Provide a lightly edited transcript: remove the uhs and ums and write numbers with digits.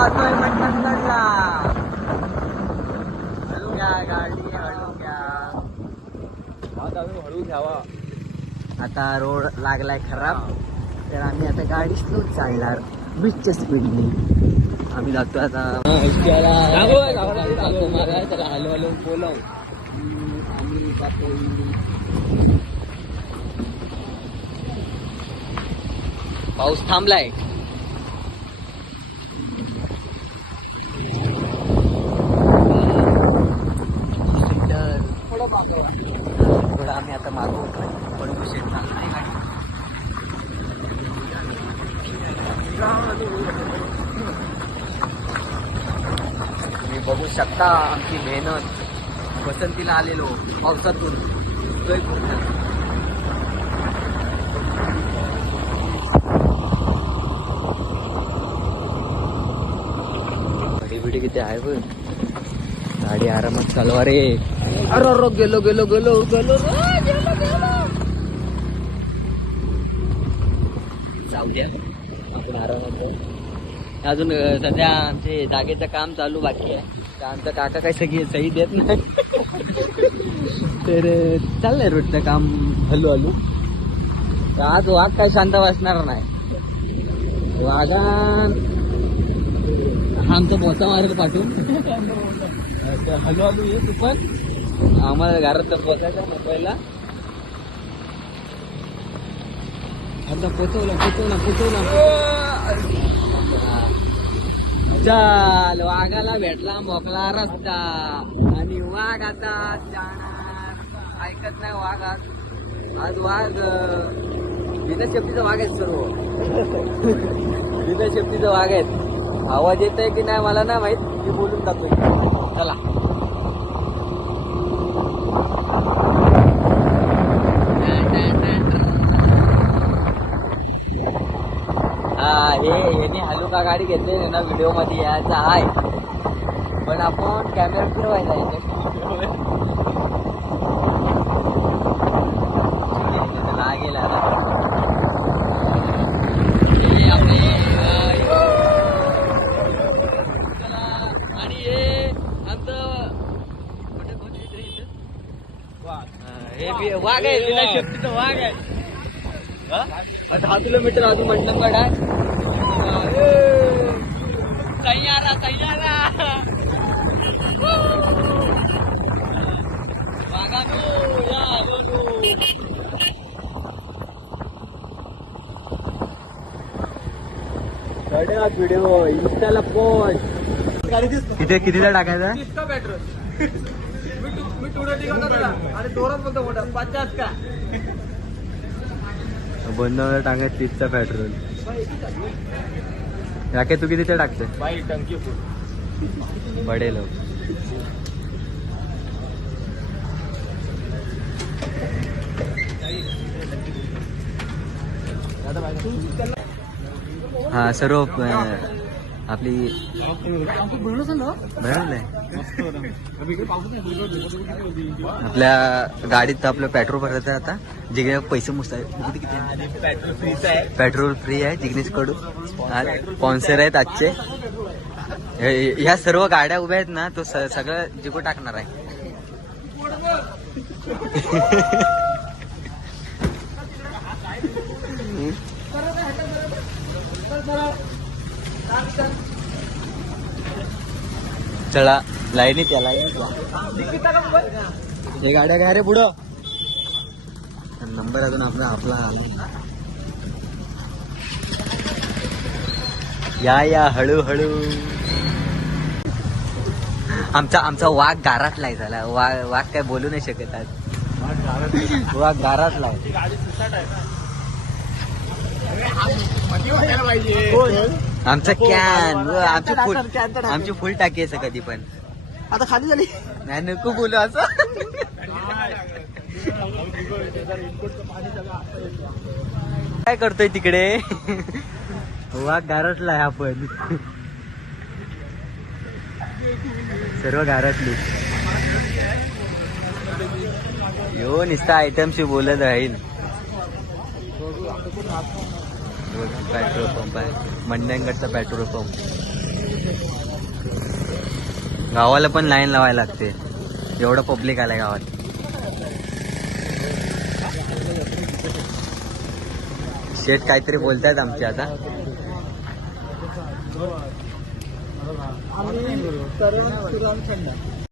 जातोय मंडणगडला. हळू घ्या गाडी, हळू घ्या. हळू घ्यावा. आता रोड लागलाय खराब, तर आम्ही आता गाडी स्लो चालणार बीचच्या स्पीडने. आम्ही जातोय आता हॅलो हॅलो बोलव. आम्ही जातोय. पाऊस थांबलाय. थोडं आम्ही आता मागवू पण विषय चाललाय गाडी. तुम्ही बघू शकता आमची मेहनत. पसंतीला आलेलो पावसातून पूर्ण. गाडी किती आहे बघ. गाडी आरामात चालवा रे. अरे गेलो गेलो गेलो गेलो जाऊ द्या, आपण आरामात. अजून सध्या आमचे जागेचं काम चालू बाकी आहे, तर आमचा काका काही सही देत नाही. तर चाललंय रोडचं काम हलू हलू. तर आज वाघ काय शांत बसणार नाही. वाघा आमचा बोचा मारेल पाठवून. हॅलो हॅलो ये तू पण. आम्हाला घरात तर पोचायचं मुंबईला. आता पोचवला. चाल, वाघाला भेटला मोकळा रस्ता आणि वाघ आता जाणार. ऐकत नाही वाघ आज वाघ बिना शेपटीचा वाघ आहेत सर्व. बिना शेपटीचा वाघ आहेत. आवाज येत आहे की नाही मला नाही माहित, मी बोलून जातोय. चला हा हे हलुका गाडी घेतली ना व्हिडिओ मध्ये यायचा आहे, पण आपण कॅमेरा फिरवायचा आहे. गेला आणि हे आमचं हे वाघ आहे. बिना शेपटीचं वाघ आहे. 10 किलोमीटर अजून मंडणगड आहे. सैयारा व्हिडिओ इंस्टाला पोस्ट. कितीला टाकायचा? पेट्रोल मी टुडो टिकवणार आणि दोरात बोलतो मोठा 50 का बंद टाकायचं 30चा पेट्रोल. राखे तू कितीचा टाकते? बाई टंकी फुल पडेल. हा सर्व आपली आपल्या गाडीत आपलं पेट्रोल भरायचं आता. जिकडे पैसे मुस्त आहे. किती पेट्रोल फ्री आहे जिग्नेश कडून. स्पॉन्सर आहेत आजचे. ह्या सर्व गाड्या उभ्या आहेत ना, तो सगळं जिगो टाकणार आहे. चला लाईनीत त्याला हे गाड्या काय रे पुढं. नंबर अजून आपला या हळूहळू. आमचा वाघ गारातलाय झाला. वाघ काय बोलू नाही शकत आज. वाघ गारातलाय. आमचा कॅन आमची फुल टाकी आहे कधी पण. आता खाली झाली. नाही नको बोलू असं. काय करतोय तिकडे? वाघ गारटला आहे आपण. सर्व गारटली. यो नुसता आयटमशी बोलत राहील. पेट्रोल पंप आहे मंडणगडचा पेट्रोल पंप. गावाला पण लाईन लावायला लागते, एवढं पब्लिक आलंय गावात. शेठ काहीतरी बोलतायत आमचे आता. आम्ही तरुण थंड